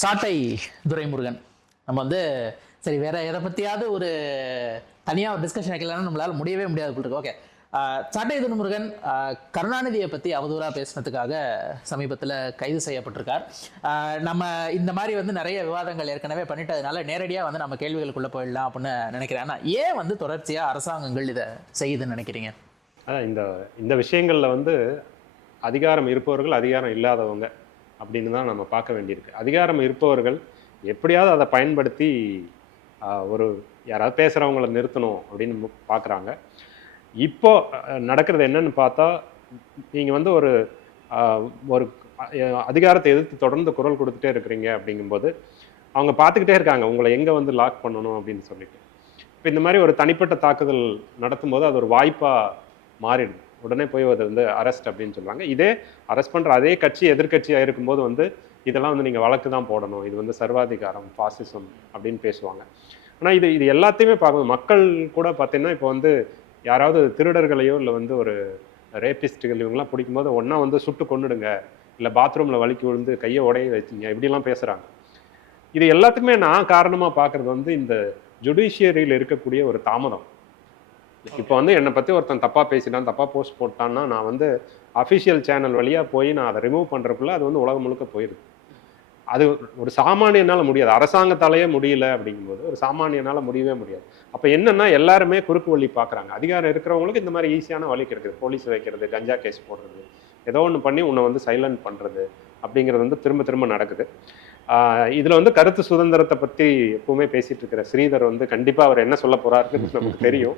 சாட்டை துரைமுருகன். நம்ம வந்து சரி வேற எதை பற்றியாவது ஒரு தனியாக ஒரு டிஸ்கஷன் வைக்கலாம்னு நம்மளால் முடியவே முடியாது போட்டுருக்கு ஓகே. சாட்டை துரைமுருகன் கருணாநிதியை பற்றி அவதூறாக பேசினதுக்காக சமீபத்தில் கைது செய்யப்பட்டிருக்கார். நம்ம இந்த மாதிரி வந்து நிறைய விவாதங்கள் ஏற்கனவே பண்ணிட்டதுனால நேரடியாக வந்து நம்ம கேள்விகளுக்குள்ளே போயிடலாம் அப்படின்னு நினைக்கிறேன். ஆனால் ஏன் வந்து தொடர்ச்சியாக அரசாங்கங்கள் இதை செய்யுதுன்னு நினைக்கிறீங்க? அதான் இந்த இந்த விஷயங்களில் வந்து அதிகாரம் இருப்பவர்கள் அதிகாரம் இல்லாதவங்க. அப்படின்னு தான் நம்ம பார்க்க வேண்டியிருக்கு. அதிகாரம் இருப்பவர்கள் எப்படியாவது அதை பயன்படுத்தி ஒரு யாராவது பேசுகிறவங்கள நிறுத்தணும் அப்படின்னு பார்க்குறாங்க. இப்போ நடக்கிறது என்னன்னு பார்த்தா நீங்கள் வந்து ஒரு ஒரு அதிகாரத்தை எதிர்த்து தொடர்ந்து குரல் கொடுத்துட்டே இருக்கிறீங்க அப்படிங்கும்போது அவங்க பார்த்துக்கிட்டே இருக்காங்க உங்களை எங்கே வந்து லாக் பண்ணணும் அப்படின்னு சொல்லிட்டு. இப்போ இந்த மாதிரி ஒரு தனிப்பட்ட தாக்குதல் நடத்தும் போது அது ஒரு வாய்ப்பாக மாறிடுது. உடனே போய் அது வந்து அரெஸ்ட் அப்படின்னு சொல்லுவாங்க இதே அரெஸ்ட் பண்ணுற அதே கட்சி எதிர்க்கட்சியாக இருக்கும்போது வந்து இதெல்லாம் வந்து நீங்கள் வழக்கு தான் போடணும். இது வந்து சர்வாதிகாரம் பாசிசம் அப்படின்னு பேசுவாங்க. ஆனால் இது இது எல்லாத்தையுமே பார்க்கணும் மக்கள் கூட பார்த்தீங்கன்னா இப்போ வந்து யாராவது திருடர்களையோ இல்லை வந்து ஒரு ரேபிஸ்ட்டுகள் இவங்கெல்லாம் பிடிக்கும்போது ஒன்றா வந்து சுட்டு கொண்டுடுங்க இல்லை பாத்ரூமில் வலிக்கி விழுந்து கையை உடைய வச்சிங்க. இப்படிலாம் பேசுகிறாங்க இது எல்லாத்துக்குமே நான் காரணமாக பார்க்குறது வந்து இந்த ஜுடிஷியரியில் இருக்கக்கூடிய ஒரு தாமதம். இப்போ வந்து என்னை பற்றி ஒருத்தன் தப்பாக பேசிட்டான் தப்பாக போஸ்ட் போட்டான்னா நான் வந்து அஃபிஷியல் சேனல் வழியாக போய் நான் அதை ரிமூவ் பண்ணுறதுக்குள்ள அது வந்து உலகம் முழுக்க போயிடுது அது ஒரு சாமானியனால முடியாது. அரசாங்கத்தாலேயே முடியல அப்படிங்கும்போது ஒரு சாமானியனால முடியவே முடியாது. அப்போ என்னன்னா எல்லாருமே குறுக்கு வழி பார்க்குறாங்க அதிகாரம் இருக்கிறவங்களுக்கு இந்த மாதிரி ஈஸியான வழி கிடைக்குது. போலீஸ் வைக்கிறது கஞ்சா கேஸ் போடுறது ஏதோ ஒன்று பண்ணி உன்னை வந்து சைலண்ட் பண்ணுறது அப்படிங்கிறது வந்து திரும்ப திரும்ப நடக்குது. இதுல வந்து கருத்து சுதந்திரத்தை பத்தி எப்பவுமே பேசிட்டு இருக்கிற ஸ்ரீதர் வந்து கண்டிப்பா அவர் என்ன சொல்ல போறாருன்னு நமக்கு தெரியும்.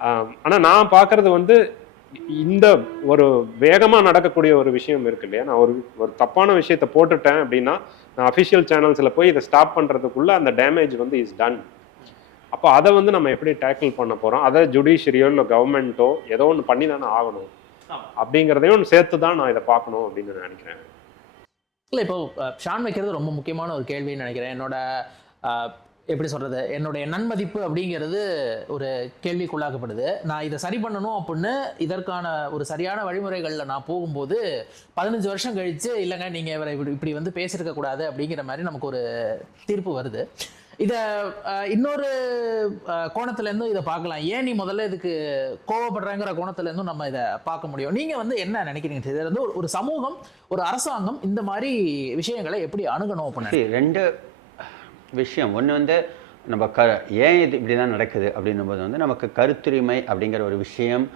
ஆஹ் ஆனா நான் பார்க்கிறது வந்து இந்த ஒரு வேகமா நடக்கக்கூடிய ஒரு விஷயம் இருக்கு இல்லையா? நான் ஒரு ஒரு தப்பான விஷயத்த போட்டுட்டேன் அப்படின்னா நான் அஃபிஷியல் சேனல்ஸ்ல போய் இதை ஸ்டாப் பண்றதுக்குள்ள அந்த டேமேஜ் வந்து இஸ் டன் அப்போ அதை வந்து நம்ம எப்படி டேக்கிள் பண்ண போறோம்? அதை ஜுடிஷியரியோ இல்லை கவர்மெண்ட்டோ ஏதோ ஒன்று பண்ணி தானே ஆகணும் அப்படிங்கிறதையும் சேர்த்து தான் நான் இதை பார்க்கணும் அப்படின்னு நான் நினைக்கிறேன். இல்லை இப்போ ஷான் வைக்கிறது ரொம்ப முக்கியமான ஒரு கேள்வின்னு நினைக்கிறேன். என்னோட எப்படி சொல்றது? என்னுடைய நன்மதிப்பு அப்படிங்கிறது ஒரு கேள்விக்குள்ளாக்கப்படுது. நான் இதை சரி பண்ணணும் அப்படின்னு இதற்கான ஒரு சரியான வழிமுறைகளில் நான் போகும்போது பதினஞ்சு வருஷம் கழிச்சு இல்லைங்க நீங்கள் இவரை இப்படி இப்படி வந்து பேசியிருக்கக்கூடாது அப்படிங்கிற மாதிரி நமக்கு ஒரு தீர்ப்பு வருது. இதை இன்னொரு கோணத்துலேருந்தும் இதை பார்க்கலாம். ஏன் நீ முதல்ல இதுக்கு கோவப்படுறங்கிற கோணத்துலேருந்தும் நம்ம இதை பார்க்க முடியும். நீங்கள் வந்து என்ன நினைக்கிறீங்க? இது வந்து ஒரு- சமூகம் ஒரு அரசாங்கம் இந்த மாதிரி விஷயங்களை எப்படி அணுகணும் அப்படின்னு ரெண்டு விஷயம். ஒன்று வந்து நம்ம க ஏன் இது இப்படி தான் நடக்குது அப்படின்னும் போது வந்து நமக்கு கருத்துரிமை அப்படிங்கிற ஒரு விஷயம்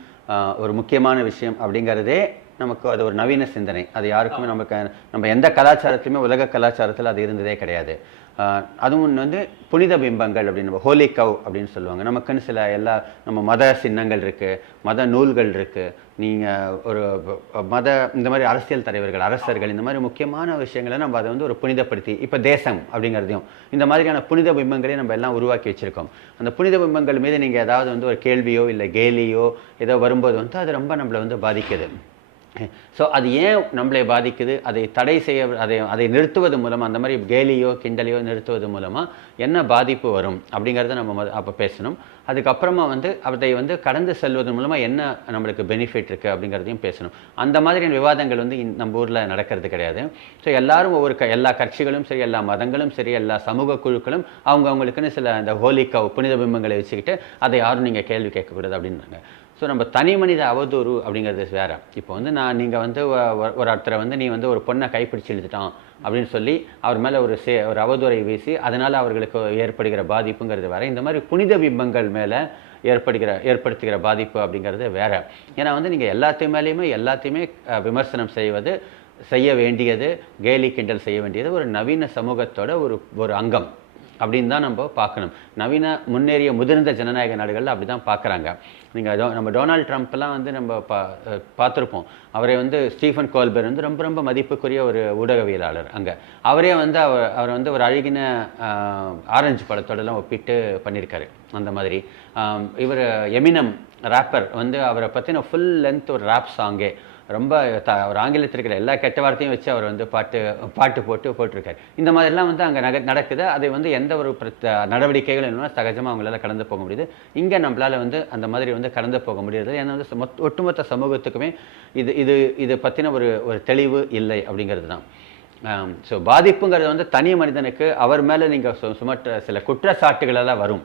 ஒரு முக்கியமான விஷயம் அப்படிங்கிறதே நமக்கு அது ஒரு நவீன சிந்தனை. அது யாருக்குமே நமக்கு நம்ம எந்த கலாச்சாரத்திலுமே உலக கலாச்சாரத்தில் அது இருந்ததே கிடையாது. அதுவும் அதுவும் வந்து புனித பிம்பங்கள் அப்படின்னு ஹோலி கவ் அப்படின்னு சொல்லுவாங்க. நமக்குன்னு சில எல்லா நம்ம மத சின்னங்கள் இருக்குது மத நூல்கள் இருக்குது நீங்கள் ஒரு மத இந்த மாதிரி அரசியல் தலைவர்கள் அரசர்கள் இந்த மாதிரி முக்கியமான விஷயங்களை நம்ம அதை வந்து ஒரு புனிதப்படுத்தி இப்போ தேசம் அப்படிங்கிறதையும் இந்த மாதிரியான புனித பிம்பங்களையும் நம்ம எல்லாம் உருவாக்கி வச்சுருக்கோம். அந்த புனித பிம்பங்கள் மீது நீங்கள் ஏதாவது வந்து ஒரு கேள்வியோ இல்லை கேலியோ ஏதோ வரும்போது வந்து அது ரொம்ப நம்மளை வந்து பாதிக்குது. ஸோ அது ஏன் நம்மளை பாதிக்குது? அதை தடை செய்ய அதை அதை நிறுத்துவது மூலமாக அந்த மாதிரி கேலியோ கிண்டலையோ நிறுத்துவது மூலமாக என்ன பாதிப்பு வரும்? அப்படிங்கிறத நம்ம மொத- அப்போ பேசணும். அதுக்கப்புறமா வந்து அதை வந்து கடந்து செல்வதன் மூலமாக என்ன நம்மளுக்கு பெனிஃபிட் இருக்குது அப்படிங்கிறதையும் பேசணும். அந்த மாதிரியான விவாதங்கள் வந்து நம்ம ஊரில் நடக்கிறது கிடையாது. ஸோ எல்லாரும் ஒவ்வொரு க எல்லா கட்சிகளும் சரி எல்லா மதங்களும் சரி எல்லா சமூக குழுக்களும் அவங்க அவங்களுக்குன்னு சில அந்த ஹோலிக்கவ் புனித பிம்பங்களை வச்சுக்கிட்டு அதை யாரும் நீங்கள் கேள்வி கேட்கக்கூடாது அப்படின்றாங்க ஸோ நம்ம தனி மனித அவதூறு அப்படிங்கிறது வேறு. இப்போ வந்து நான் நீங்கள் வந்து ஒரு ஒருத்தரை வந்து நீ வந்து ஒரு பொண்ணை கைப்பிடிச்சு இழுத்துட்டான் அப்படின்னு சொல்லி அவர் மேலே ஒரு சே ஒரு அவதூறை வீசி அதனால் அவர்களுக்கு ஏற்படுகிற பாதிப்புங்கிறது வேறு. இந்த மாதிரி புனித பிம்பங்கள் மேலே ஏற்படுகிற ஏற்படுத்துகிற பாதிப்பு அப்படிங்கிறது வேற. ஏன்னா வந்து நீங்கள் எல்லாத்தையும் மேலேயுமே எல்லாத்தையுமே விமர்சனம் செய்வது செய்ய வேண்டியது கேலி கிண்டல் செய்ய வேண்டியது ஒரு நவீன சமூகத்தோட ஒரு ஒரு அங்கம். அப்படின்னு தான் நம்ம பார்க்கணும். நவீன முன்னேறிய முதிர்ந்த ஜனநாயக நாடுகளில் அப்படி தான் பார்க்குறாங்க நீங்கள் நம்ம டொனால்ட் ட்ரம்ப்லாம் வந்து நம்ம பா பார்த்துருப்போம். அவரை வந்து ஸ்டீஃபன் கோல்பர் வந்து ரொம்ப ரொம்ப மதிப்புக்குரிய ஒரு ஊடகவியலாளர் அங்கே. அவரே வந்து அவர் அவர் வந்து ஒரு அழகின ஆரஞ்சு பழத்தோடலாம் ஒப்பிட்டு பண்ணியிருக்காரு அந்த மாதிரி. இவர் எமினம் ரேப்பர் வந்து அவரை பற்றின ஃபுல் லென்த் ஒரு ரேப் சாங்கே ரொம்ப த அவர் ஆங்கிலத்தில் இருக்கிற எல்லா கெட்ட வார்த்தையும் வச்சு அவர் வந்து பாட்டு பாட்டு போட்டு போட்டிருக்காரு. இந்த மாதிரிலாம் வந்து அங்கே நக நடக்குது. அதை வந்து எந்த ஒரு நடவடிக்கைகள் இல்லைன்னா சகஜமாக அவங்களால கடந்து போக முடியுது. இங்கே நம்மளால வந்து அந்த மாதிரி வந்து கடந்து போக முடியாது ஏன்னா வந்து மொத் மொத்த- ஒட்டுமொத்த சமூகத்துக்குமே இது இது இது பற்றின ஒரு ஒரு தெளிவு இல்லை அப்படிங்கிறது தான். ஸோ பாதிப்புங்கிறது வந்து தனி மனிதனுக்கு அவர் மேலே நீங்கள் சுமற்ற சில குற்றச்சாட்டுகளெல்லாம் வரும்.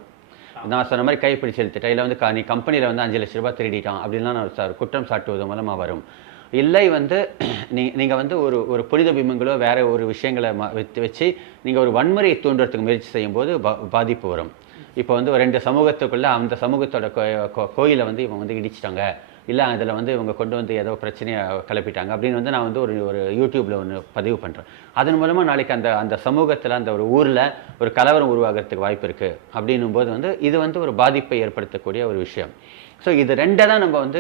நான் சொன்ன மாதிரி கைப்பிடிச்சு எழுத்துட்டேன் இல்லை வந்து நீ கம்பெனியில் வந்து அஞ்சு லட்ச ரூபாய் திருடிட்டான் அப்படின்லாம் நான் சார் குற்றம் சாட்டுவது மூலமாக வரும். இல்லை வந்து நீ நீங்கள் வந்து ஒரு ஒரு புனித பிம்பங்களோ வேறு ஒரு விஷயங்களை ம- வச்சு வச்சு நீங்கள் ஒரு வன்முறையை தூண்டுறதுக்கு முயற்சி செய்யும்போது பா பாதிப்பு வரும். இப்போ வந்து ஒரு ரெண்டு சமூகத்துக்குள்ளே அந்த சமூகத்தோட கோ கோ- கோயிலை வந்து இவன் வந்து இடிச்சிட்டாங்க. இல்லை அதில் வந்து இவங்க கொண்டு வந்து ஏதோ பிரச்சனையை கிளப்பிட்டாங்க அப்படின்னு வந்து நான் வந்து ஒரு ஒரு யூடியூப்பில் ஒன்று பதிவு பண்ணுறேன் அதன் மூலமாக நாளைக்கு அந்த அந்த சமூகத்தில் அந்த ஒரு ஊரில் ஒரு கலவரம் உருவாகிறதுக்கு வாய்ப்பு இருக்குது அப்படின்னும் போது வந்து இது வந்து ஒரு பாதிப்பை ஏற்படுத்தக்கூடிய ஒரு விஷயம். ஸோ இது ரெண்டை தான் நம்ம வந்து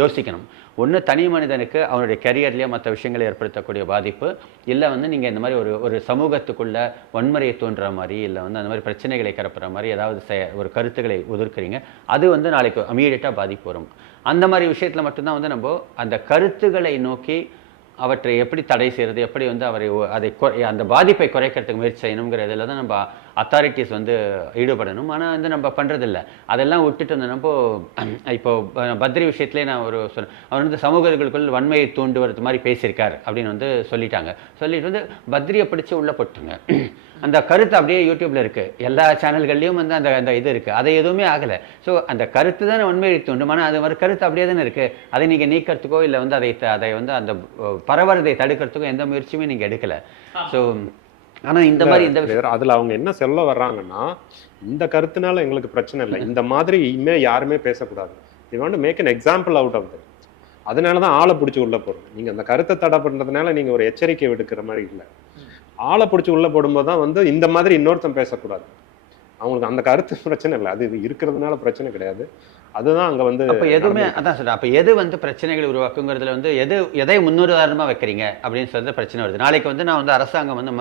யோசிக்கணும். ஒன்று தனி மனிதனுக்கு அவனுடைய கரியர்லேயே மற்ற விஷயங்களை ஏற்படுத்தக்கூடிய பாதிப்பு இல்லை வந்து நீங்கள் இந்த மாதிரி ஒரு ஒரு சமூகத்துக்குள்ள வன்முறையை தோன்ற மாதிரி இல்லை வந்து அந்த மாதிரி பிரச்சனைகளை கிளப்புற மாதிரி ஏதாவது செய ஒரு கருத்துக்களை உதிர்க்கிறீங்க அது வந்து நாளைக்கு இமீடியட்டாக பாதிப்பு வரும். அந்த மாதிரி விஷயத்தில் மட்டும்தான் வந்து நம்ம அந்த கருத்துக்களை நோக்கி அவற்றை எப்படி தடை செய்கிறது எப்படி வந்து அவரை அதை அந்த பாதிப்பை குறைக்கிறதுக்கு முயற்சி செய்யணுங்கிறதுல தான் நம்ம அத்தாரிட்டிஸ் வந்து ஈடுபடணும். ஆனால் வந்து நம்ம பண்ணுறதில்ல அதெல்லாம் விட்டுட்டு வந்து நம்ம இப்போ பத்ரி விஷயத்துலேயே நான் ஒரு சொன்னேன் அவர் வந்து சமூகங்களுக்குள் வன்மையை தூண்டுவது மாதிரி பேசியிருக்கார் அப்படின்னு வந்து சொல்லிட்டாங்க. சொல்லிட்டு வந்து பத்ரியை பிடிச்சி உள்ளே போட்டுங்க அந்த கருத்து அப்படியே யூடியூப்ல இருக்கு. எல்லா சேனல்கள்லையும் வந்து அந்த அந்த இது இருக்கு. அது எதுவுமே ஆகலை. ஸோ அந்த கருத்து தானே வன்மையை தூண்டும். ஆனால் அது மாதிரி கருத்து அப்படியே தானே இருக்கு. அதை நீங்க நீக்கிறதுக்கோ இல்லை வந்து அதை அதை வந்து அந்த பரவறதை தடுக்கிறதுக்கோ எந்த முயற்சியுமே நீங்க எடுக்கல. ஸோ ஆனா இந்த மாதிரி இந்த அதுல அவங்க என்ன சொல்ல வர்றாங்கன்னா இந்த கருத்துனால எங்களுக்கு பிரச்சனை இல்லை. இந்த மாதிரி இனிமே யாருமே பேசக்கூடாது. The want make an example out of that அதனால தான் ஆளை பிடிச்சி உள்ள போடுங்க. நீங்க அந்த கருத்தை தடை பண்றதுனால நீங்க ஒரு எச்சரிக்கை விடுக்கிற மாதிரி இல்லை. ஆளை பிடிச்சி உள்ள போடும்போது தான் வந்து இந்த மாதிரி இன்னொருத்தன் பேசக்கூடாது. அவங்களுக்கு அந்த கருத்து பிரச்சனை இல்லை. அது இது இருக்கிறதுனால பிரச்சனை கிடையாது. அதுதான் அங்க வந்து அப்ப எதுவுமே. அதான் சொல்றேன். அப்ப எது வந்து பிரச்சனைகளை உருவாக்குங்கிறதுல வந்து எது எதை முன்னுதாரணமா வைக்கிறீங்க அப்படின்னு சொல்றது பிரச்சனை வருது. நாளைக்கு வந்து நான் வந்து அரசாங்கம் வந்து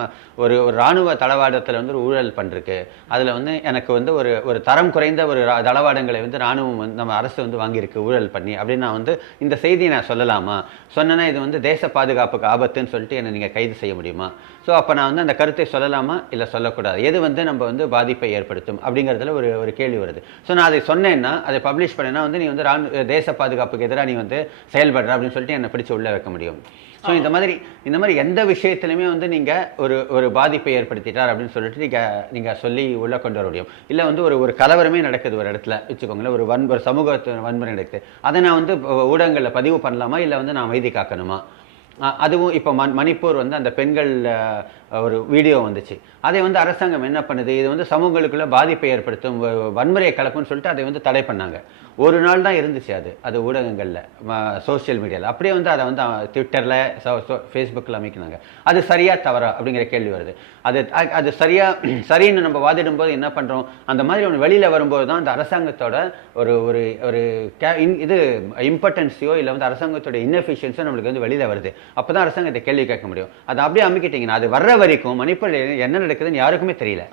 ஒரு ஒரு ராணுவ தளவாடத்துல வந்து ஒரு ஊழல் பண்ணிருக்கு அதுல வந்து எனக்கு வந்து ஒரு ஒரு தரம் குறைந்த ஒரு தளவாடங்களை வந்து ராணுவம் வந்து நம்ம அரசு வந்து வாங்கியிருக்கு ஊழல் பண்ணி அப்படின்னு நான் வந்து இந்த செய்தியை நான் சொல்லலாமா? சொன்னேன்னா இது வந்து தேச பாதுகாப்புக்கு ஆபத்துன்னு சொல்லிட்டு என்னை நீங்க கைது செய்ய முடியுமா? ஸோ அப்போ நான் வந்து அந்த கருத்தை சொல்லலாமா? இல்லை சொல்லக்கூடாது. எது வந்து நம்ம வந்து பாதிப்பை ஏற்படுத்தும் அப்படிங்கிறதுல ஒரு ஒரு கேள்வி வருது. ஸோ நான் அதை சொன்னேன்னா அதை பப்ளிஷ் பண்ணேன்னா வந்து நீ வந்து ராணுவ தேச பாதுகாப்புக்கு எதிராக நீ வந்து செயல்படுற அப்படின்னு சொல்லிட்டு என்னை பிடிச்சி உள்ளே வைக்க முடியும். ஸோ இந்த மாதிரி இந்த மாதிரி எந்த விஷயத்துலையுமே வந்து நீங்கள் ஒரு ஒரு பாதிப்பை ஏற்படுத்திட்டார் அப்படின்னு சொல்லிட்டு நீங்கள் நீங்கள் சொல்லி உள்ளே கொண்டு வர முடியும். இல்லை வந்து ஒரு ஒரு கலவரமே நடக்குது ஒரு இடத்துல வச்சுக்கோங்களேன். ஒரு வன் ஒரு வன்முறை நடக்குது. அதை நான் வந்து ஊடகங்களில் பதிவு பண்ணலாமா? இல்லை வந்து நான் அமைதி காக்கணுமா? அதுவும் இப்போ மண் மணிப்பூர் வந்து அந்த பெண்கள் ஒரு வீடியோ வந்துச்சு. அதை வந்து அரசாங்கம் என்ன பண்ணுது? இது வந்து சமூகங்களுக்குள்ள பாதிப்பை ஏற்படுத்தும் வன்முறையை கலப்புன்னு சொல்லிட்டு அதை வந்து தடை பண்ணாங்க. ஒரு நாள் தான் இருந்துச்சு அது அது ஊடகங்களில் சோஷியல் மீடியாவில் அப்படியே வந்து அதை வந்து ட்விட்டரில் ஃபேஸ்புக்கில் அமைக்கினாங்க. அது சரியாக தவறா அப்படிங்கிற கேள்வி வருது. அது அது சரியாக சரின்னு நம்ம வாதிடும் போது என்ன பண்ணுறோம் அந்த மாதிரி ஒன்று வெளியில் வரும்போது தான் அந்த அரசாங்கத்தோட ஒரு ஒரு ஒரு கே இன்- இது இம்பார்ட்டன்ஸையோ இல்லை வந்து அரசாங்கத்தோட இன்எஃபிஷியன்ஸோ நம்மளுக்கு வந்து வெளியில் வருது. அப்போ தான் அரசாங்கத்தை கேள்வி கேட்க முடியும். அதை அப்படியே அமைக்கிட்டிங்கன்னா அது வர்ற வரைக்கும் மணிப்பூரில் என்ன நடக்குதுன்னு யாருக்குமே தெரியல.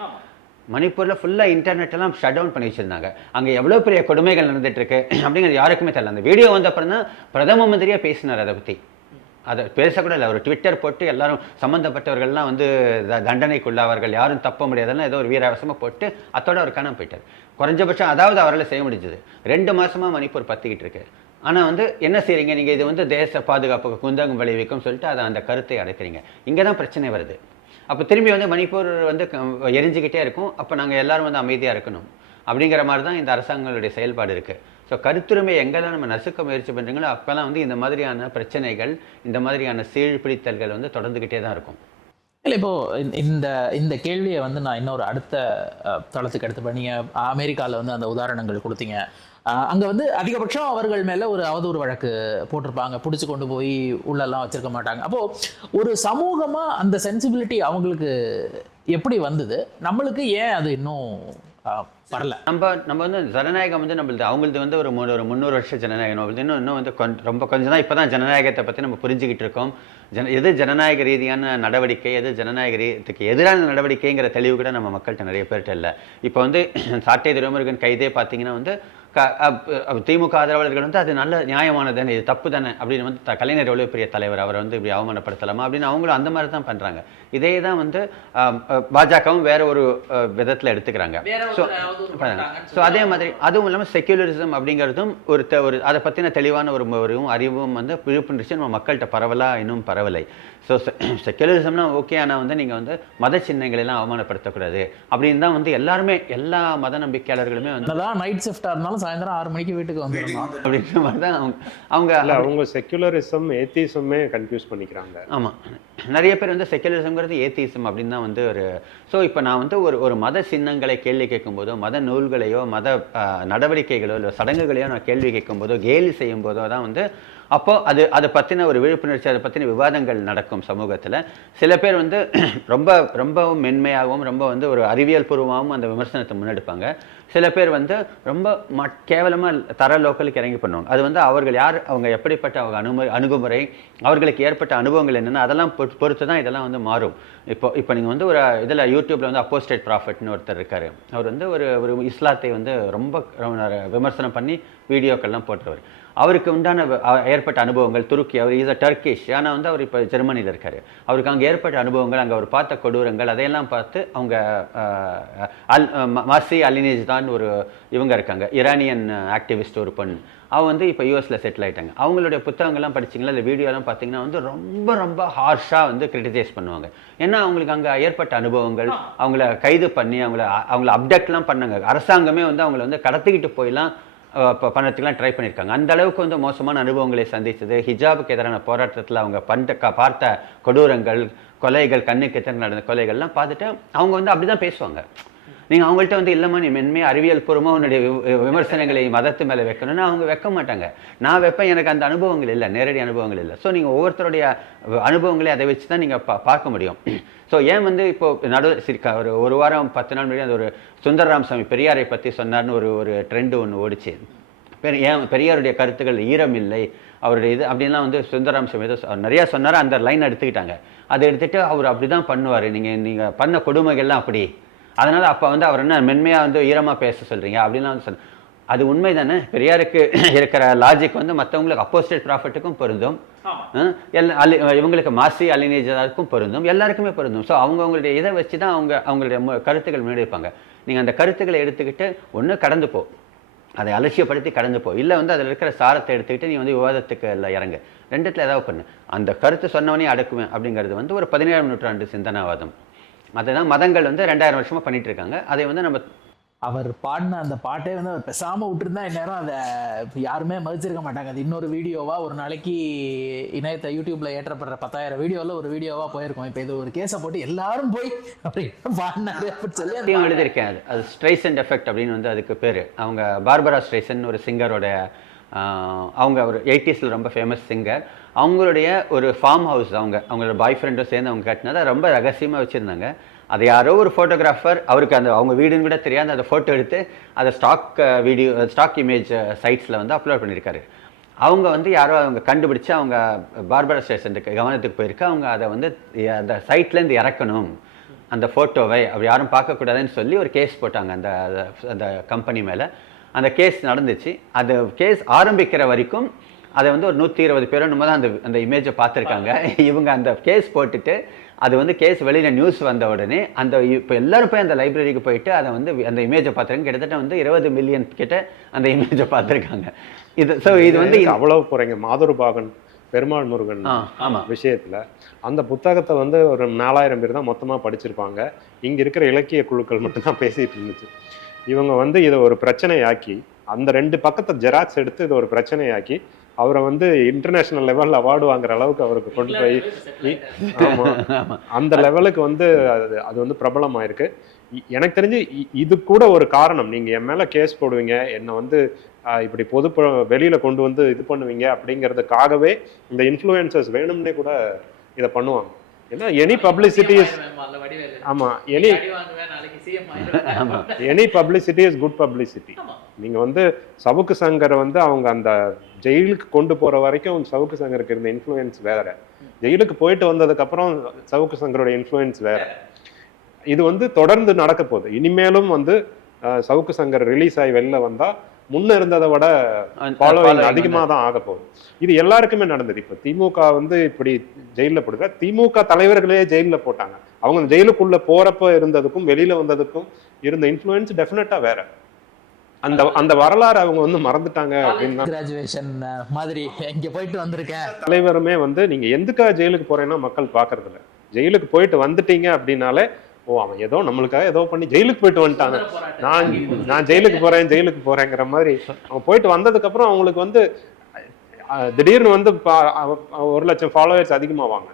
மணிப்பூரில் ஃபுல்லாக இன்டர்நெட் எல்லாம் ஷட் டவுன் பண்ணி வச்சிருந்தாங்க. அங்கே எவ்வளோ பெரிய கொடுமைகள் நடந்துட்டு இருக்கு அப்படிங்கிறது யாருக்குமே தெரியல. அந்த வீடியோ வந்த அப்புறம் தான் பிரதம மந்திரியா பேசினார் அதை பற்றி அதை பேசக்கூட இல்லை. ஒரு ட்விட்டர் போட்டு எல்லாரும் சம்மந்தப்பட்டவர்கள்லாம் வந்து தண்டனைக்குள்ளாவார்கள் யாரும் தப்ப முடியாதுன்னு ஏதோ ஒரு வீராவசமாக போட்டு அத்தோட அவர் காணாம போயிட்டார். குறைஞ்சபட்சம் அதாவது அவரால் செய்ய முடிஞ்சது. ரெண்டு மாசமா மணிப்பூர் பத்திக்கிட்டு இருக்கு. ஆனா வந்து என்ன செய்றீங்க? நீங்க இது வந்து தேச பாதுகாப்புக்கு குந்தகம் விளைவிக்கும் சொல்லிட்டு அதை அந்த கருத்தை அடைக்கிறீங்க. இங்கே தான் பிரச்சனை வருது. அப்போ திரும்பி வந்து மணிப்பூர் வந்து க- எரிஞ்சுக்கிட்டே இருக்கும். அப்போ நாங்கள் எல்லாரும் வந்து அமைதியாக இருக்கணும். அப்படிங்கிற மாதிரி தான் இந்த அரசாங்கங்களுடைய செயல்பாடு இருக்குது ஸோ கருத்துரிமை எங்கெல்லாம் நம்ம நசுக்க முயற்சி பண்ணுறீங்களோ அப்போல்லாம் வந்து இந்த மாதிரியான பிரச்சனைகள் இந்த மாதிரியான சீழ்பிடித்தல்கள் வந்து தொடர்ந்துக்கிட்டே தான் இருக்கும். இல்லை இப்போது இந்த- இந்த இந்த கேள்வியை வந்து நான் இன்னொரு அடுத்த தளத்துக்கு எடுத்து நீங்க அமெரிக்காவில் வந்து அந்த உதாரணங்கள் கொடுத்தீங்க. அங்க வந்து அதிகபட்சம் அவர்கள் மேல ஒரு அவதூறு வழக்கு போட்டிருப்பாங்க. பிடிச்சி கொண்டு போய் உள்ளெல்லாம் வச்சிருக்க மாட்டாங்க. அப்போ ஒரு சமூகமா அந்த சென்சிபிலிட்டி அவங்களுக்கு எப்படி வந்தது? நம்மளுக்கு ஏன் அது இன்னும் வரல? நம்ம நம்ம வந்து ஜனநாயகம் வந்து நம்மளது அவங்களது வந்து ஒரு ஒரு முந்நூறு வருஷம் ஜனநாயகம். நம்மளது இன்னும் இன்னும் வந்து கொஞ்சம் ரொம்ப கொஞ்சம் தான் இப்போ தான் ஜனநாயகத்தை பற்றி நம்ம புரிஞ்சுக்கிட்டு இருக்கோம். ஜன எது ஜனநாயக ரீதியான நடவடிக்கை எது ஜனநாயக ரீதிக்கு எதிரான நடவடிக்கைங்கிற தெளிவு கூட நம்ம மக்கள்கிட்ட நிறைய பேர்கிட்ட இல்லை. இப்போ வந்து சாட்டை துரைமுருகன் கைதே பார்த்தீங்கன்னா வந்து திமுக ஆதரவாளர்கள் வந்து அது நல்ல நியாயமானது தானே இது தப்பு தானே அப்படின்னு வந்து கலைஞர் எவ்வளோ பெரிய தலைவர் அவரை வந்து இப்படி அவமானப்படுத்தலாமா அப்படின்னு அவங்களும் அந்த மாதிரி தான் பண்றாங்க இதே தான் வந்து பாஜகவும் வேற ஒரு விதத்துல எடுத்துக்கிறாங்க. ஸோ ஸோ அதே மாதிரி அதுவும் இல்லாமல் செக்யூலரிசம் அப்படிங்கிறதும் ஒரு ஒரு அதை பற்றின தெளிவான ஒரு அறிவும் வந்து விழிப்புணர்ச்சி நம்ம மக்கள்கிட்ட பரவலாக இன்னும் பரவலை. ஸோ செக்யூலரிசம்னா ஓகே ஆனால் வந்து நீங்கள் வந்து மத சின்னங்களை எல்லாம் அவமானப்படுத்தக்கூடாது. அப்படின்னு தான் வந்து எல்லாருமே எல்லா மத நம்பிக்கையாளர்களுமே வந்து என்னதான் நைட் ஷிஃப்டா இருந்தாலும் சாயந்தரம் ஆறு மணிக்கு வீட்டுக்கு வந்துடணும் அப்படின்ற மாதிரி தான் அவங்க அவங்க அவங்க செக்யுலரிசம் ஏத்திசமே கன்ஃபியூஸ் பண்ணிக்கிறாங்க. ஆமாம் நிறைய பேர் வந்து செக்குலரிசம்ங்கிறது ஏத்திசம் அப்படின்னு தான் வந்து ஒரு ஸோ இப்போ நான் வந்து ஒரு ஒரு மத சின்னங்களை கேள்வி கேட்கும்போதோ மத நூல்களையோ மத நடவடிக்கைகளோ இல்லை சடங்குகளையோ நான் கேள்வி கேட்கும்போதோ கேலி செய்யும் போதோ தான் வந்து அப்போ அது அதை பற்றின ஒரு விழிப்புணர்ச்சி அதை பற்றின விவாதங்கள் நடக்கும் சமூகத்தில். சில பேர் வந்து ரொம்ப ரொம்பவும் மென்மையாகவும் ரொம்ப வந்து ஒரு அறிவியல் பூர்வமாகவும் அந்த விமர்சனத்தை முன்னெடுப்பாங்க. சில பேர் வந்து ரொம்ப ம கேவலமாக தர லோக்கலுக்கு இறங்கி பண்ணுவாங்க. அது வந்து அவர்கள் யார் அவங்க எப்படிப்பட்ட அவங்க அணுமுறை அணுகுமுறை அவர்களுக்கு ஏற்பட்ட அனுபவங்கள் என்னென்ன அதெல்லாம் பொறுத்து தான் இதெல்லாம் வந்து மாறும். இப்போ இப்போ நீங்கள் வந்து ஒரு இதில் யூடியூப்பில் வந்து அப்போஸ்டேட் ப்ராஃபிட்னு ஒருத்தர் இருக்கார். அவர் வந்து ஒரு ஒரு இஸ்லாத்தை வந்து ரொம்ப ரொம்ப விமர்சனம் பண்ணி வீடியோக்கள்லாம் போட்டுருவார். அவருக்கு உண்டான ஏற்பட்ட அனுபவங்கள் துருக்கி அவர் இஸ் அ டர்க்கிஷ் ஆனால் வந்து அவர் இப்போ ஜெர்மனியில் இருக்கார். அவருக்கு அங்கே ஏற்பட்ட அனுபவங்கள் அங்கே அவர் பார்த்த கொடூரங்கள் அதையெல்லாம் பார்த்து அவங்க அல் மர்சி அலினேஜ் தான் ஒரு இவங்க இருக்காங்க. இரானியன் ஆக்டிவிஸ்ட் ஒரு பொண்ணு. அவன் வந்து இப்போ யூஎஸில் செட்டில் ஆகிட்டாங்க அவங்களுடைய புத்தகங்கள்லாம் படிச்சீங்களா? இல்லை வீடியோலாம் பார்த்தீங்கன்னா வந்து ரொம்ப ரொம்ப ஹார்ஷாக வந்து கிரிட்டிசைஸ் பண்ணுவாங்க. ஏன்னா அவங்களுக்கு அங்கே ஏற்பட்ட அனுபவங்கள் அவங்கள கைது பண்ணி அவங்கள அவங்கள அப்டேட்லாம் பண்ணாங்க. அரசாங்கமே வந்து அவங்கள வந்து கடத்திக்கிட்டு போயெல்லாம் இப்போ ட்ரை பண்ணியிருக்காங்க அந்த அளவுக்கு வந்து மோசமான அனுபவங்களை சந்தித்தது. ஹிஜாபுக்கு எதிரான போராட்டத்தில் அவங்க பண்ட பார்த்த கொடூரங்கள் கொலைகள் கண்ணுக்கு எத்தனை நடந்த கொலைகள்லாம் பார்த்துட்டு அவங்க வந்து அப்படி தான் பேசுவாங்க. நீங்கள் அவங்கள்ட்ட வந்து இல்லைம்மா நீ மென்மையாக அறிவியல் பூர்வமாக உன்னுடைய விமர்சனங்களை மதத்து மேலே வைக்கணும்னா அவங்க வைக்க மாட்டாங்க. நான் வைப்பேன் எனக்கு அந்த அனுபவங்கள் இல்லை நேரடி அனுபவங்கள் இல்லை. ஸோ நீங்கள் ஒவ்வொருத்தருடைய அனுபவங்களை அதை வச்சு தான் நீங்கள் பா பார்க்க முடியும். ஸோ ஏன் வந்து இப்போ நடு சிரிக்கா ஒரு ஒரு வாரம் பத்து நாள் முன்னாடி அந்த ஒரு சுந்தரராம் சாமி பெரியாரை பற்றி சொன்னார்னு ஒரு ஒரு ட்ரெண்டு ஒன்று ஓடிச்சு. பெரிய ஏன் பெரியாருடைய கருத்துக்கள் ஈரம் இல்லை அவருடைய இது அப்படின்லாம் வந்து சுந்தரம் சாமி ஏதோ சொ- நிறையா சொன்னார் அந்த லைன் எடுத்துக்கிட்டாங்க. அதை எடுத்துகிட்டு அவர் அப்படி தான் பண்ணுவார். நீங்கள் நீங்கள் பண்ண கொடுமைகள்லாம் அப்படி. அதனால் அப்போ வந்து அவர் என்ன மென்மையாக வந்து ஈரமாக பேச சொல்கிறீங்க அப்படின்லாம் வந்து சொன்ன அது உண்மை தானே பெரியாருக்கு இருக்கிற லாஜிக் வந்து மற்றவங்களுக்கு அப்போசிட் ப்ராஃபிட்டுக்கும் பொருந்தும். எல்லா அலி இவங்களுக்கு மாசி அலினேஜருக்கும் பொருந்தும். எல்லாருக்குமே பொருந்தும். ஸோ அவங்கவுங்களுடைய இதை வச்சு தான் அவங்க அவங்களுடைய கருத்துக்கள் முன்னெடுப்பாங்க. நீங்கள் அந்த கருத்துக்களை எடுத்துக்கிட்டு ஒன்று கடந்து போ. அதை அலட்சியப்படுத்தி கடந்து போ. இல்லை வந்து அதில் இருக்கிற சாரத்தை எடுத்துக்கிட்டு நீ வந்து விவாதத்துக்கு இல்லை இறங்கு. ரெண்டுத்துல ஏதாவது பண்ணு அந்த கருத்து சொன்னவனே அடக்குவேன் அப்படிங்கிறது வந்து ஒரு பதினேழாம் நூற்றாண்டு சிந்தனாவாதம். அதுதான் மதங்கள் வந்து ரெண்டாயிரம் வருஷமா பண்ணிட்டு இருக்காங்க அதை வந்து நம்ம அவர் பாடின அந்த பாட்டே வந்து அவர் பேசாம விட்டுருந்தா இந்நேரம் அதை யாருமே மதிச்சிருக்க மாட்டாங்க. அது இன்னொரு வீடியோவா ஒரு நாளைக்கு இணையத்தை யூடியூப்ல ஏற்றப்படுற பத்தாயிரம் வீடியோல ஒரு வீடியோவா போயிருக்கும். இப்போ இது ஒரு கேஸை போட்டு எல்லாரும் போய் அப்படி பாடினாரு அப்படின்னு சொல்லி எழுதியிருக்கேன் அது. அது ஸ்ட்ரைசன் எஃபெக்ட் அப்படின்னு வந்து அதுக்கு பேர். அவங்க பார்பரா ஸ்ட்ரைசன் ஒரு சிங்கரோட அவங்க ஒரு எயிட்டிஸில் ரொம்ப ஃபேமஸ் சிங்கர் அவங்களுடைய ஒரு ஃபார்ம் ஹவுஸ் அவங்க. அவங்களோட பாய் ஃப்ரெண்டும் சேர்ந்து அவங்க கட்டினதை ரொம்ப ரகசியமாக வச்சுருந்தாங்க. அதை யாரோ ஒரு ஃபோட்டோகிராஃபர் அவருக்கு அந்த அவங்க வீடுன்னு கூட தெரியாத அந்த ஃபோட்டோ எடுத்து அதை ஸ்டாக் வீடியோ ஸ்டாக் இமேஜ் சைட்ஸில் வந்து அப்லோட் பண்ணியிருக்காரு. அவங்க வந்து யாரோ அவங்க கண்டுபிடிச்சு அவங்க பார்பரா ஸ்டேஷனுக்கு கவனத்துக்கு போயிருக்கு. அவங்க அதை வந்து அந்த சைட்லேருந்து இறக்கணும். அந்த ஃபோட்டோவை அப்படி யாரும் பார்க்கக்கூடாதுன்னு சொல்லி ஒரு கேஸ் போட்டாங்க அந்த அந்த- அந்த கம்பெனி மேலே. அந்த கேஸ் நடந்துச்சு. அது கேஸ் ஆரம்பிக்கிற வரைக்கும் அதை வந்து ஒரு நூற்றி இருபது பேரும் நம்ம தான் அந்த அந்த இமேஜை பார்த்துருக்காங்க. இவங்க அந்த கேஸ் போட்டுட்டு அது வந்து கேஸ் வெளியில் நியூஸ் வந்த உடனே அந்த இப்போ எல்லாரும் போய் அந்த லைப்ரரிக்கு போயிட்டு அதை வந்து அந்த இமேஜை பார்த்துருக்காங்க. கிட்டத்தட்ட வந்து இருபது மில்லியன் கிட்ட அந்த இமேஜை பார்த்துருக்காங்க. இது ஸோ இது வந்து எதுக்கு அவ்வளவு போறீங்க மாதுருபாகன் பெருமாள் முருகன் விஷயத்துல அந்த புத்தகத்தை வந்து ஒரு நாலாயிரம் பேர் தான் மொத்தமா படிச்சிருப்பாங்க. இங்க இருக்கிற இலக்கிய குழுக்கள் மட்டும்தான் பேசிட்டு இருந்துச்சு. இவங்க வந்து இதை ஒரு பிரச்சனையாக்கி அந்த ரெண்டு பக்கத்தை ஜெராக்ஸ் எடுத்து இதை ஒரு பிரச்சனையாக்கி அவரை வந்து இன்டர்நேஷனல் லெவல்ல அவார்டு வாங்குற அளவுக்கு அவருக்கு கொண்டு போய் அந்த லெவலுக்கு வந்து அது அது வந்து பிரபலமாயிருக்கு. எனக்கு தெரிஞ்சு இது கூட ஒரு காரணம். நீங்க என் மேல கேஸ் போடுவீங்க. என்னை வந்து இப்படி பொது வெளியில கொண்டு வந்து இது பண்ணுவீங்க அப்படிங்கிறதுக்காகவே இந்த இன்ஃப்ளூயன்சர்ஸ் வேணும்னே கூட இதை பண்ணுவாங்க. ஏன்னா எனி பப்ளிசிட்டி இஸ் ஆமா எனி ஆமாம் any publicity is good publicity நீங்க வந்து சவுக்கு சங்கரை வந்து அவங்க அந்த ஜெயிலுக்கு கொண்டு போற வரைக்கும் சவுக்கு சங்கருக்கு இருந்த இன்ஃப்ளூயன்ஸ் வேற. ஜெயிலுக்கு போயிட்டு வந்ததுக்கு அப்புறம் சவுக்கு சங்கரோட இன்ஃப்ளூயன்ஸ் வேற. இது வந்து தொடர்ந்து நடக்க போகுது. இனிமேலும் வந்து சவுக்கு சங்கர் ரிலீஸ் ஆகி வெளில வந்தா முன்ன இருந்ததை விட ஃபாலோவிங் அதிகமாக தான் ஆக போகுது. இது எல்லாருக்குமே நடந்தது. இப்போ திமுக வந்து இப்படி ஜெயிலில் போடுற திமுக தலைவர்களே ஜெயிலில் போட்டாங்க. அவங்க ஜெயிலுக்குள்ள போறப்ப இருந்ததுக்கும் வெளியில வந்ததுக்கும் இருந்த இன்ஃப்ளூயன்ஸ் டெஃபினட்டா வேற. அந்த அந்த வரலாறு அவங்க வந்து மறந்துட்டாங்க அப்படின்னு தான் கிராஜுவேஷன் மாதிரி இங்க போயிட்டு வந்திருக்கேன். தலைவருமே வந்து நீங்க எதுக்காக ஜெயிலுக்கு போறேன்னா மக்கள் பாக்குறது இல்ல ஜெயிலுக்கு போயிட்டு வந்துட்டீங்க அப்படின்னாலே ஓ அவன் ஏதோ நம்மளுக்காக ஏதோ பண்ணி ஜெயிலுக்கு போயிட்டு வந்துட்டாங்க. நான் நான் ஜெயிலுக்கு போறேன் ஜெயிலுக்கு போறேங்கிற மாதிரி அவன் போயிட்டு வந்ததுக்கு அப்புறம் அவங்களுக்கு வந்து திடீர்னு வந்து ஒரு லட்சம் ஃபாலோவர்ஸ் அதிகமாவாங்க.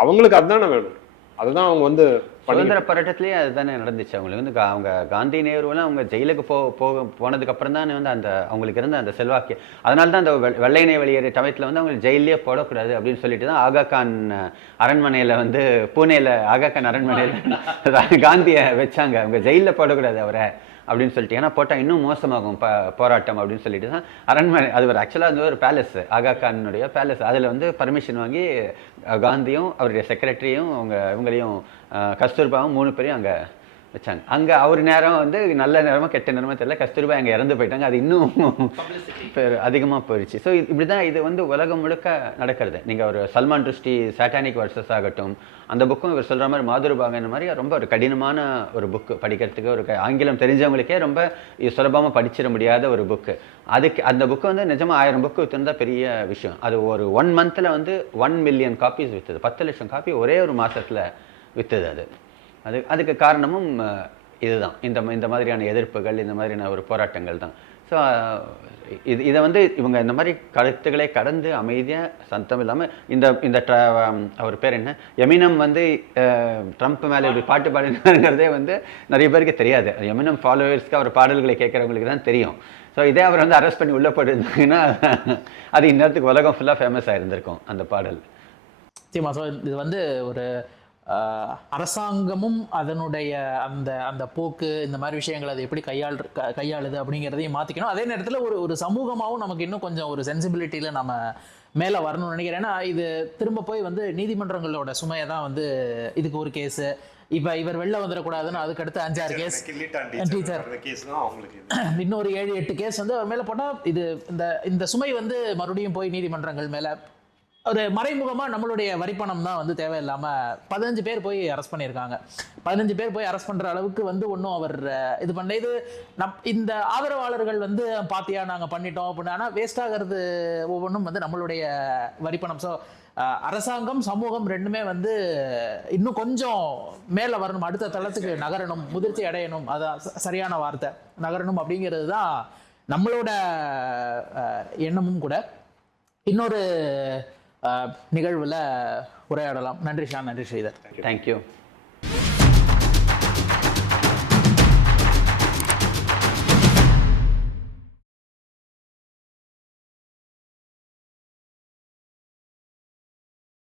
அவங்களுக்கு அதுதானே வேணும். அதுதான் அவங்க வந்து சுதந்திர போராட்டத்திலேயே அதுதானே நடந்துச்சு. அவங்களுக்கு வந்து அவங்க காந்தி நேருலாம் அவங்க ஜெயிலுக்கு போ போக போனதுக்கு அப்புறம் தானே வந்து அந்த அவங்களுக்கு இருந்த அந்த செல்வாக்கு. அதனால தான் அந்த வெள்ளையனை வெளியேற சமயத்தில் வந்து அவங்க ஜெயிலே போடக்கூடாது அப்படின்னு சொல்லிட்டு தான் ஆகா கான் அரண்மனையில வந்து பூனேல ஆகா கான் அரண்மனையில காந்தியை வச்சாங்க. அவங்க ஜெயிலில் போடக்கூடாது அவரை. அப்படின்னு சொல்லிட்டு ஏன்னா போட்டால் இன்னும் மோசமாகும் ப போராட்டம் அப்படின்னு சொல்லிட்டு தான் அரண்மனை அது ஒரு ஆக்சுவலாக அது ஒரு பேலஸ் ஆகா கானுடைய பேலஸ் அதில் வந்து பர்மிஷன் வாங்கி காந்தியும் அவருடைய செக்ரட்டரியும் அவங்க இவங்களையும் கஸ்தூர்பாவும் மூணு பேரையும் அங்கே வச்சாங்க. அங்கே அவர் நேரம் வந்து நல்ல நேரமா கெட்ட நேரமா தெரியல. கஸ்தூர்பா அங்கே இறந்து போயிட்டாங்க. அது இன்னும் அதிகமாக போயிடுச்சு ஸோ இப்படி தான் இது வந்து உலகம் முழுக்க நடக்கிறது. நீங்கள் ஒரு சல்மான் ருஷ்டி சாட்டானிக் வர்சஸ் ஆகட்டும் அந்த புக்கும் இவர் சொல்கிற மாதிரி மாதுருபாகன் மாதிரி ரொம்ப ஒரு கடினமான ஒரு புக்கு படிக்கிறதுக்கு ஒரு ஆங்கிலம் தெரிஞ்சவங்களுக்கே ரொம்ப சுலபமாக படிச்சிட முடியாத ஒரு புக்கு அதுக்கு அந்த புக்கு வந்து நிஜமா ஆயிரம் புக்கு விற்றுருந்தா பெரிய விஷயம். அது ஒரு ஒன் மந்தில் வந்து ஒன் மில்லியன் காப்பீஸ் விற்றுது பத்து லட்சம் காப்பி ஒரே ஒரு மாசத்துல விற்றுது அது. அது அதுக்கு காரணமும் இதுதான். இந்த ம- இந்த மாதிரியான எதிர்ப்புகள் இந்த மாதிரியான ஒரு போராட்டங்கள் தான். ஸோ இது இதை வந்து இவங்க இந்த மாதிரி கருத்துக்களை கடந்து அமைதியாக சத்தம் இல்லாமல் இந்த இந்த ட்ர- அவர் பேர் என்ன? எமினம் வந்து ட்ரம்ப் மேலே இப்படி பாட்டு பாடினாருங்கிறதே வந்து நிறைய பேருக்கு தெரியாது. எமினம் ஃபாலோவர்ஸ்க்கு அவர் பாடல்களை கேட்குறவங்களுக்கு தான் தெரியும். ஸோ இதே அவர் வந்து அரெஸ்ட் பண்ணி உள்ளே போட்டிருந்தாங்கன்னா அது இந்நேரத்துக்கு உலகம் ஃபுல்லாக ஃபேமஸ் ஆகிருந்திருக்கும் அந்த பாடல். நிச்சயமா. ஸோ இது வந்து ஒரு அரசாங்கமும் அதனுடைய அந்த அந்த போக்கு இந்த மாதிரி விஷயங்களை அது எப்படி கையாள் கையாளுது அப்படிங்கிறதையும் மாற்றிக்கணும் அதே நேரத்தில் ஒரு ஒரு சமூகமாகவும் நமக்கு இன்னும் கொஞ்சம் ஒரு சென்சிபிலிட்டியில் நம்ம மேலே வரணும்னு நினைக்கிறேன். ஏன்னா இது திரும்ப போய் வந்து நீதிமன்றங்களோட சுமையை தான் வந்து இதுக்கு ஒரு கேஸு இப்போ இவர் வெளில வந்துடக்கூடாதுன்னு அதுக்கு அடுத்து அஞ்சாறு கேஸ் டீச்சர் இன்னொரு ஏழு எட்டு கேஸ் வந்து அவர் மேலே போட்டால் இது இந்த இந்த சுமை வந்து மறுபடியும் போய் நீதிமன்றங்கள் மேலே ஒரு மறைமுகமாக நம்மளுடைய வரிப்பணம் தான் வந்து தேவையில்லாமல் பதினஞ்சு பேர் போய் அரெஸ்ட் பண்ணியிருக்காங்க. பதினஞ்சு பேர் போய் அரெஸ்ட் பண்ணுற அளவுக்கு வந்து ஒன்றும் அவர் இது பண்ண இது நம் இந்த ஆதரவாளர்கள் வந்து பார்த்தியா நாங்கள் பண்ணிட்டோம் அப்படின்னு ஆனால் வேஸ்ட் ஆகிறது ஒவ்வொன்றும் வந்து நம்மளுடைய வரிப்பணம். ஸோ அரசாங்கம் சமூகம் ரெண்டுமே வந்து இன்னும் கொஞ்சம் மேலே வரணும் அடுத்த தளத்துக்கு நகரணும் முதிர்ச்சி அடையணும். அதான் சரியான வார்த்தை. நகரணும் அப்படிங்கிறது தான் நம்மளோட எண்ணமும் கூட. இன்னொரு நிகழ்வில் உரையாடலாம். நன்றி ஷா நன்றி ஸ்ரீதர். தேங்க்யூ